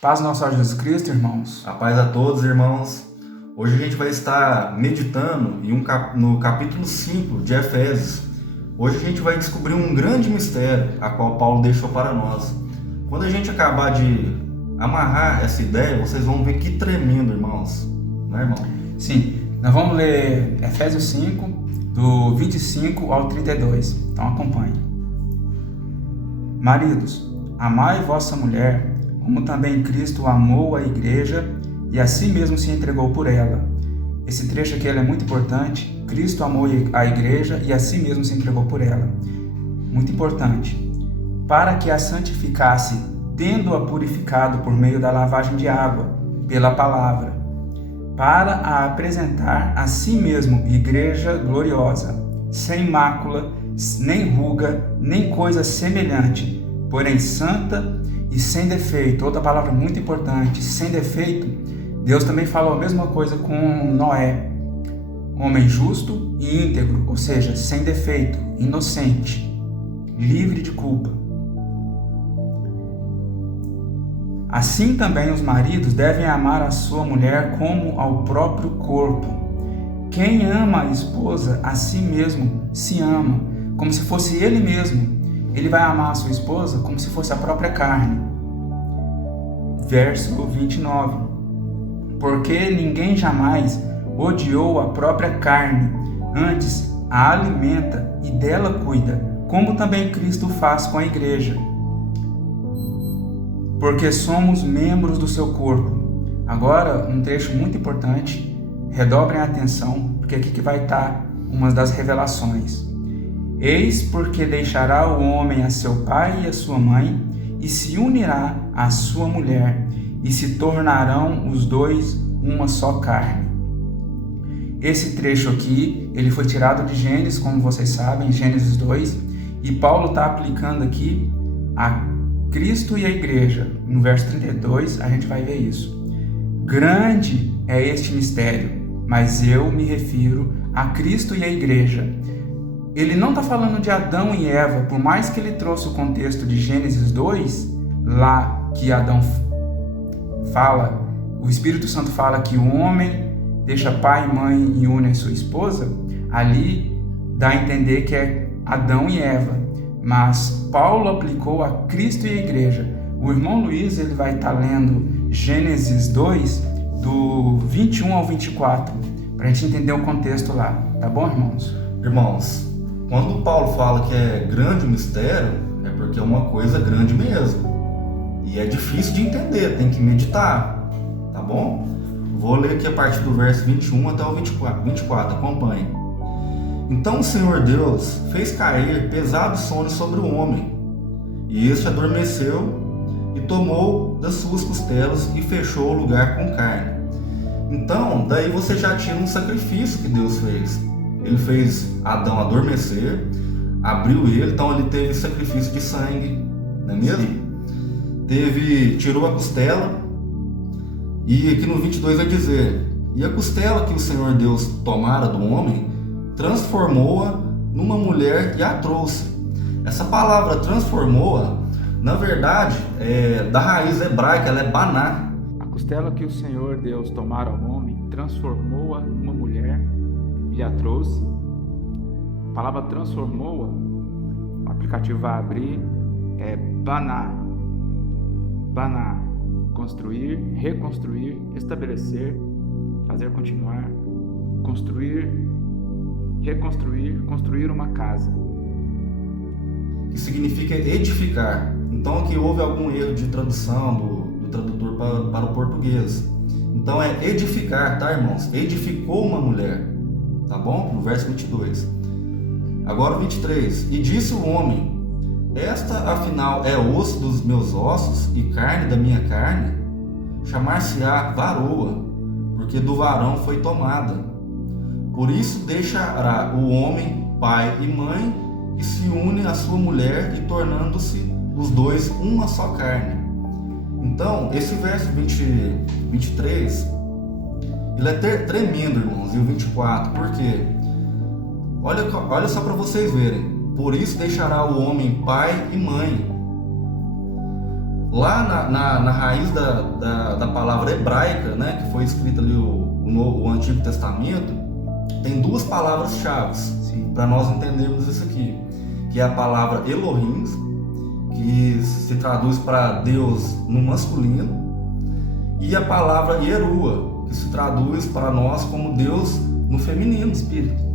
Paz nosso Senhor Jesus Cristo, irmãos. A paz a todos, irmãos. Hoje a gente vai estar meditando no capítulo 5 de Efésios. Hoje a gente vai descobrir um grande mistério, a qual Paulo deixou para nós. Quando a gente acabar de amarrar essa ideia, vocês vão ver que tremendo, irmãos. Não é, irmão? Sim, nós vamos ler Efésios 5, do 25 ao 32. Então acompanhe. Maridos, amai vossa mulher, como também Cristo amou a igreja e a si mesmo se entregou por ela. Esse trecho aqui é muito importante. Cristo amou a igreja e a si mesmo se entregou por ela. Muito importante. Para que a santificasse, tendo-a purificado por meio da lavagem de água, pela palavra, para a apresentar a si mesmo igreja gloriosa, sem mácula, nem ruga, nem coisa semelhante, porém santa e sem defeito. Outra palavra muito importante, sem defeito. Deus também falou a mesma coisa com Noé, homem justo e íntegro, ou seja, sem defeito, inocente, livre de culpa. Assim também os maridos devem amar a sua mulher como ao próprio corpo. Quem ama a esposa, a si mesmo se ama, como se fosse ele mesmo. Ele vai amar a sua esposa como se fosse a própria carne. Verso 29. Porque ninguém jamais odiou a própria carne, antes a alimenta e dela cuida, como também Cristo faz com a igreja. Porque somos membros do seu corpo. Agora, um trecho muito importante, redobrem a atenção, porque aqui que vai estar uma das revelações. Eis porque deixará o homem a seu pai e a sua mãe, e se unirá à sua mulher, e se tornarão os dois uma só carne. Esse trecho aqui, ele foi tirado de Gênesis, como vocês sabem, Gênesis 2, e Paulo está aplicando aqui a Cristo e a igreja. No verso 32, a gente vai ver isso. Grande é este mistério, mas eu me refiro a Cristo e a igreja. Ele não está falando de Adão e Eva, por mais que ele trouxe o contexto de Gênesis 2, lá que Adão fala, o Espírito Santo fala que o homem deixa pai e mãe e une a sua esposa, ali dá a entender que é Adão e Eva. Mas Paulo aplicou a Cristo e a igreja. O irmão Luiz ele vai estar lendo Gênesis 2, do 21 ao 24, para a gente entender o contexto lá. Tá bom, irmãos? Irmãos, quando Paulo fala que é grande o mistério, é porque é uma coisa grande mesmo. E é difícil de entender, tem que meditar. Tá bom? Vou ler aqui a partir do verso 21 até o 24, acompanhe. Então o Senhor Deus fez cair pesado sono sobre o homem, e este adormeceu e tomou das suas costelas e fechou o lugar com carne. Então, daí você já tinha um sacrifício que Deus fez. Ele fez Adão adormecer, abriu ele, então ele teve sacrifício de sangue, não é mesmo? Tirou a costela, e aqui no 22 vai dizer: e a costela que o Senhor Deus tomara do homem, transformou-a numa mulher e a trouxe. Essa palavra transformou-a, na verdade, da raiz hebraica, ela é baná. A costela que o Senhor Deus tomara ao homem, transformou-a numa mulher e a trouxe. A palavra transformou-a, o aplicativo vai abrir, é baná. Baná, construir, reconstruir, estabelecer, fazer continuar, construir, reconstruir, construir uma casa. Que significa edificar. Então aqui houve algum erro de tradução do tradutor para o português. Então é edificar, tá, irmãos? Edificou uma mulher, tá bom? No verso 22. Agora o 23. E disse o homem: esta afinal é osso dos meus ossos e carne da minha carne? Chamar-se-á varoa, porque do varão foi tomada. Por isso deixará o homem pai e mãe e se une à sua mulher, e tornando-se os dois uma só carne. Então, esse verso 23, ele é tremendo, irmãos, e o 24, por quê? Olha só para vocês verem. Por isso deixará o homem pai e mãe. lá na raiz da palavra hebraica, né, que foi escrita ali o Antigo Testamento, tem duas palavras-chave para nós entendermos isso aqui, que é a palavra Elohim, que se traduz para Deus no masculino, e a palavra Yerua, que se traduz para nós como Deus no feminino. Espírito.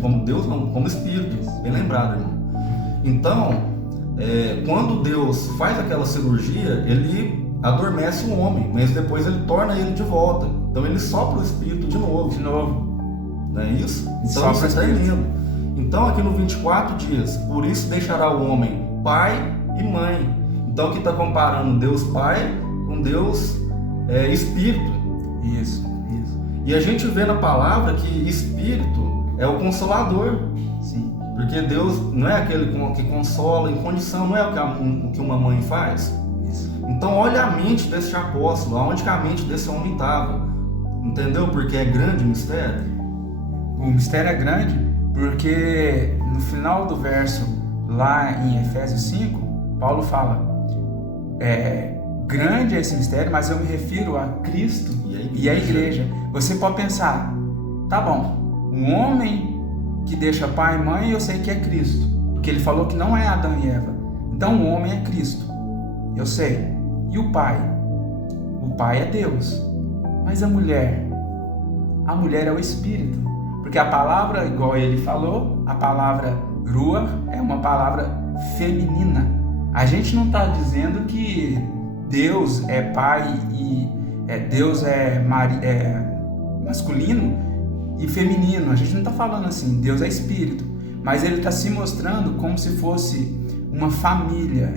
Como Deus, não, como Espírito. Bem lembrado, irmão. Então, quando Deus faz aquela cirurgia, ele adormece o homem, mas depois ele torna ele de volta. Então ele sopra o Espírito de novo. Não é isso? Então isso é tremendo. Então aqui no 24 diz, por isso deixará o homem pai e mãe. Então aqui está comparando Deus Pai com Deus Espírito. Isso. E a gente vê na palavra que Espírito é o Consolador. Sim. Porque Deus não é aquele que consola em condição, não é o que uma mãe faz. Isso. Então olha a mente desse apóstolo, aonde que a mente desse homem estava. Entendeu? Porque é grande o mistério. O mistério é grande porque no final do verso, lá em Efésios 5, Paulo fala, grande é esse mistério, mas eu me refiro a Cristo e a igreja. Você pode pensar, tá bom, um homem que deixa pai e mãe, eu sei que é Cristo, porque ele falou que não é Adão e Eva. Então o homem é Cristo, eu sei. E o pai? O pai é Deus. Mas a mulher é o Espírito, porque a palavra, igual ele falou, a palavra Ruach é uma palavra feminina. A gente não está dizendo que Deus é pai e Deus é masculino e feminino. A gente não está falando assim, Deus é Espírito, mas ele está se mostrando como se fosse uma família,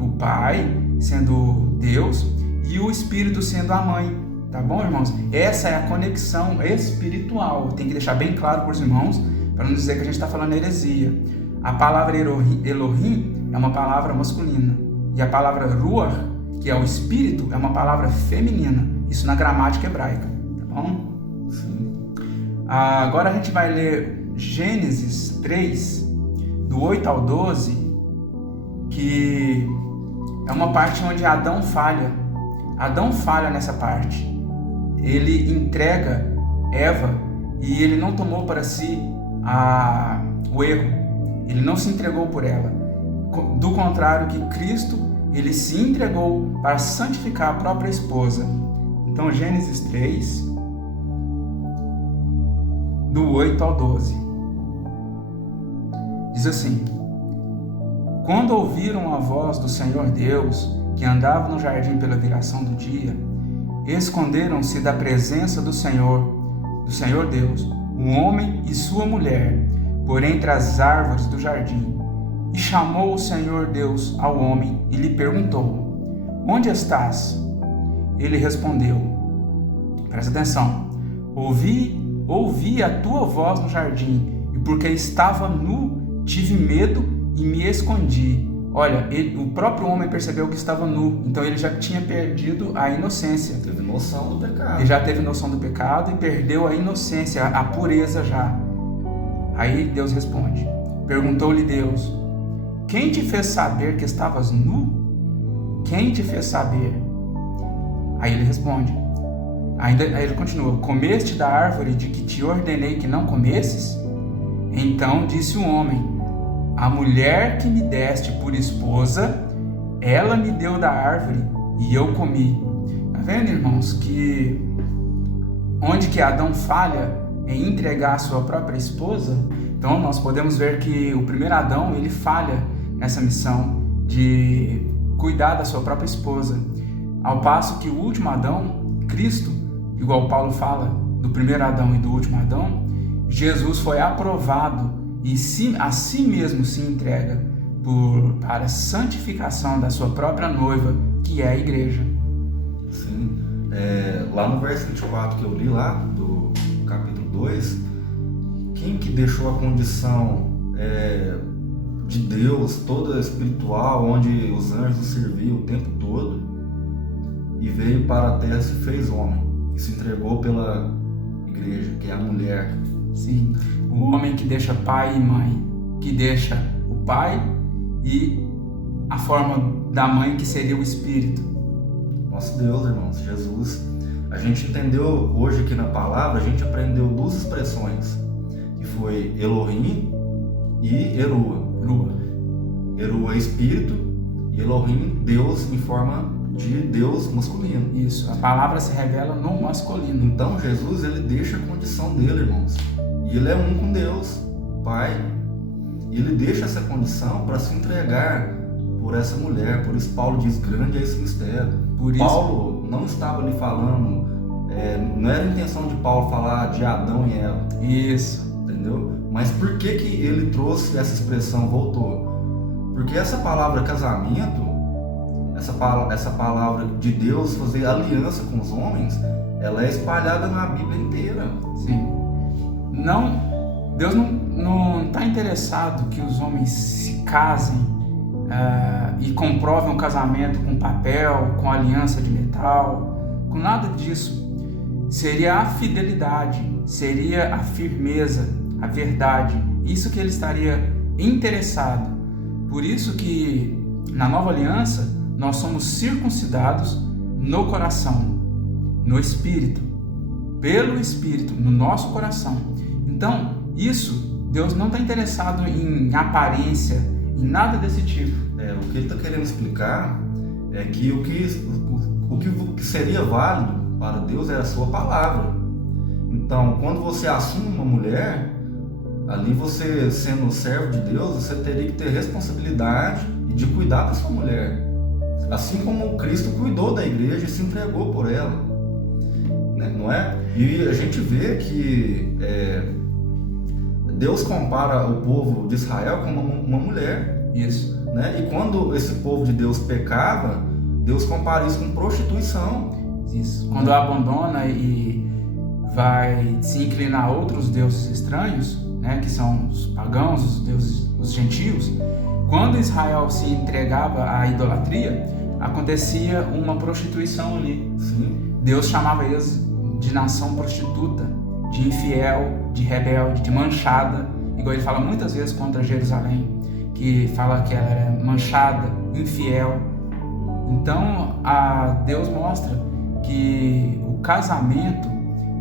o pai sendo Deus e o Espírito sendo a mãe. Tá bom, irmãos? Essa é a conexão espiritual. Tem que deixar bem claro para os irmãos, para não dizer que a gente está falando heresia. A palavra Elohim é uma palavra masculina. E a palavra Ruach, que é o Espírito, é uma palavra feminina. Isso na gramática hebraica. Tá bom? Sim. Agora a gente vai ler Gênesis 3, do 8 ao 12, que é uma parte onde Adão falha. Adão falha nessa parte. Ele entrega Eva e ele não tomou para si o erro. Ele não se entregou por ela. Do contrário que Cristo, ele se entregou para santificar a própria esposa. Então Gênesis 3, do 8 ao 12. Diz assim: Quando ouviram a voz do Senhor Deus, que andava no jardim pela viração do dia, esconderam-se da presença do Senhor Deus, um homem e sua mulher, por entre as árvores do jardim. E chamou o Senhor Deus ao homem e lhe perguntou: Onde estás? Ele respondeu, presta atenção, ouvi a tua voz no jardim, e porque estava nu, tive medo e me escondi. Olha, o próprio homem percebeu que estava nu, então ele já tinha perdido a inocência. Teve noção do pecado. Ele já teve noção do pecado e perdeu a inocência, a pureza já. Aí Deus responde. Perguntou-lhe Deus: Quem te fez saber que estavas nu? Quem te fez saber? Aí ele responde. Aí ele continua: Comeste da árvore de que te ordenei que não comesses? Então disse o homem: A mulher que me deste por esposa, ela me deu da árvore e eu comi. Tá vendo, irmãos, que onde que Adão falha em entregar a sua própria esposa, então nós podemos ver que o primeiro Adão, ele falha nessa missão de cuidar da sua própria esposa. Ao passo que o último Adão, Cristo, igual Paulo fala do primeiro Adão e do último Adão, Jesus foi aprovado e a si mesmo se entrega para a santificação da sua própria noiva, que é a igreja. Sim. Lá no verso 24 que eu li lá, do capítulo 2, quem que deixou a condição de Deus toda espiritual, onde os anjos serviam o tempo todo, e veio para a terra e se fez homem, e se entregou pela igreja, que é a mulher. Sim, o homem que deixa pai e mãe, que deixa o pai e a forma da mãe, que seria o Espírito. Nosso Deus, irmãos, Jesus. A gente entendeu hoje aqui na palavra, a gente aprendeu duas expressões, que foi Elohim e Erua. Erua é Espírito e Elohim, Deus em forma de Deus masculino. Isso, a palavra se revela no masculino. Então Jesus, ele deixa a condição dele, irmãos. E ele é um com Deus, Pai. E ele deixa essa condição para se entregar por essa mulher. Por isso Paulo diz, grande é esse mistério. Paulo não estava ali falando, não era a intenção de Paulo falar de Adão e Eva. Isso. Entendeu? Mas por que ele trouxe essa expressão, voltou? Porque essa palavra casamento, essa palavra de Deus fazer aliança com os homens, ela é espalhada na Bíblia inteira. Sim. Deus não está interessado que os homens se casem e comprovem um casamento com papel, com aliança de metal, com nada disso. Seria a fidelidade, seria a firmeza, a verdade. Isso que ele estaria interessado. Por isso que na nova aliança nós somos circuncidados no coração, no Espírito, pelo Espírito, no nosso coração. Então, isso, Deus não está interessado em aparência, em nada desse tipo. O que ele está querendo explicar é que o que seria válido para Deus é a sua palavra. Então, quando você assume uma mulher, ali você, sendo servo de Deus, você teria que ter responsabilidade e de cuidar da sua mulher. Assim como Cristo cuidou da igreja e se entregou por ela, né? Não é? E a gente vê que Deus compara o povo de Israel com uma mulher. Isso. Né? E quando esse povo de Deus pecava, Deus compara isso com prostituição. Isso. Quando abandona e vai se inclinar a outros deuses estranhos, né, que são os pagãos, os deuses, os gentios, quando Israel se entregava à idolatria, acontecia uma prostituição ali. Sim. Deus chamava eles de nação prostituta, de infiel, de rebelde, de manchada, igual ele fala muitas vezes contra Jerusalém, que fala que ela era manchada, infiel. Então, Deus mostra que o casamento,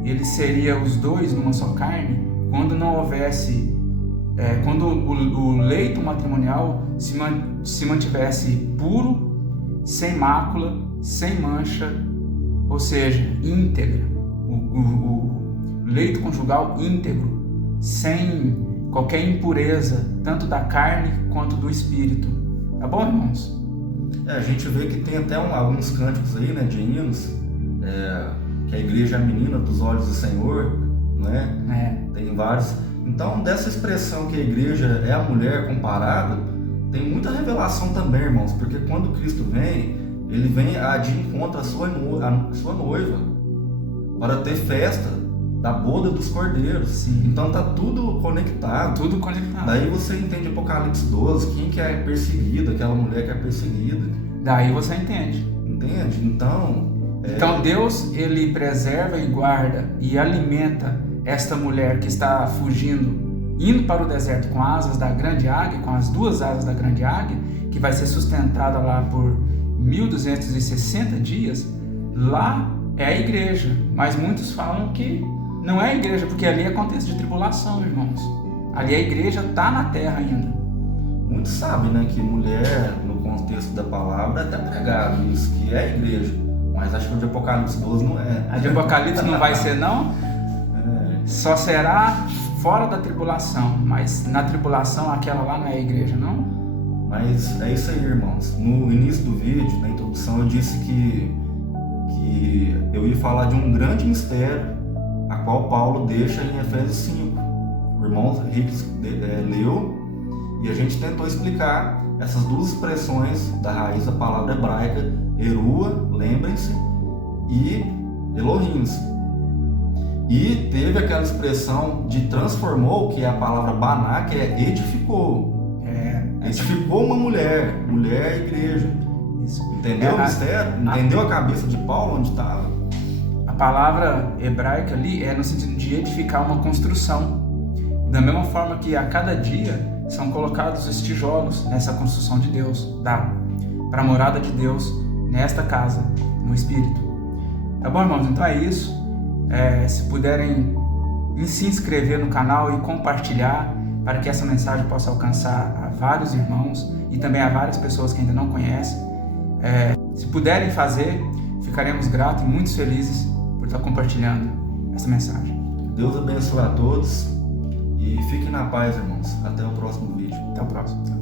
ele seria os dois numa só carne, quando não houvesse, quando o leito matrimonial se mantivesse puro, sem mácula, sem mancha, ou seja, íntegra, o leito conjugal íntegro, sem qualquer impureza, tanto da carne quanto do espírito. Tá bom, irmãos? A gente vê que tem até alguns cânticos aí, né, de hinos, que a igreja é a menina dos olhos do Senhor, né? Tem vários. Então, dessa expressão que a igreja é a mulher comparada, tem muita revelação também, irmãos, porque quando Cristo vem, ele vem de encontro à sua noiva, para ter festa da boda dos cordeiros. Sim. Então tá tudo conectado. Tudo conectado. Daí você entende Apocalipse 12, quem que é perseguida, aquela mulher que é perseguida. Daí você entende. Entende? Então Deus, ele preserva e guarda e alimenta esta mulher que está fugindo, indo para o deserto com asas da grande águia, com as duas asas da grande águia, que vai ser sustentada lá por 1260 dias. Lá é a igreja, mas muitos falam que não é a igreja, porque ali é contexto de tribulação, irmãos. Ali a igreja está na terra ainda. Muitos sabem, né, que mulher, no contexto da palavra, é até pregado isso, que é a igreja. Mas acho que o de Apocalipse 12 não é. A de Apocalipse não vai ser, não? Só será fora da tribulação, mas na tribulação aquela lá não é a igreja, não? Mas é isso aí, irmãos. No início do vídeo, na introdução, eu disse que eu ia falar de um grande mistério, a qual Paulo deixa em Efésios 5. O irmão Rick leu e a gente tentou explicar essas duas expressões da raiz da palavra hebraica, Erua, lembrem-se, e Elohim. E teve aquela expressão de transformou, que é a palavra baná, que é edificou. Edificou uma mulher e igreja. Isso. Entendeu o mistério? Entendeu a cabeça de Paulo onde estava? A palavra hebraica ali é no sentido de edificar uma construção. Da mesma forma que a cada dia são colocados os tijolos nessa construção de Deus, para a morada de Deus nesta casa, no Espírito. Tá bom, irmãos? Então é isso. Se puderem se inscrever no canal e compartilhar, para que essa mensagem possa alcançar a vários irmãos e também a várias pessoas que ainda não conhecem. Se puderem fazer, ficaremos gratos e muito felizes por estar compartilhando essa mensagem. Deus abençoe a todos e fiquem na paz, irmãos. Até o próximo vídeo. Até o próximo.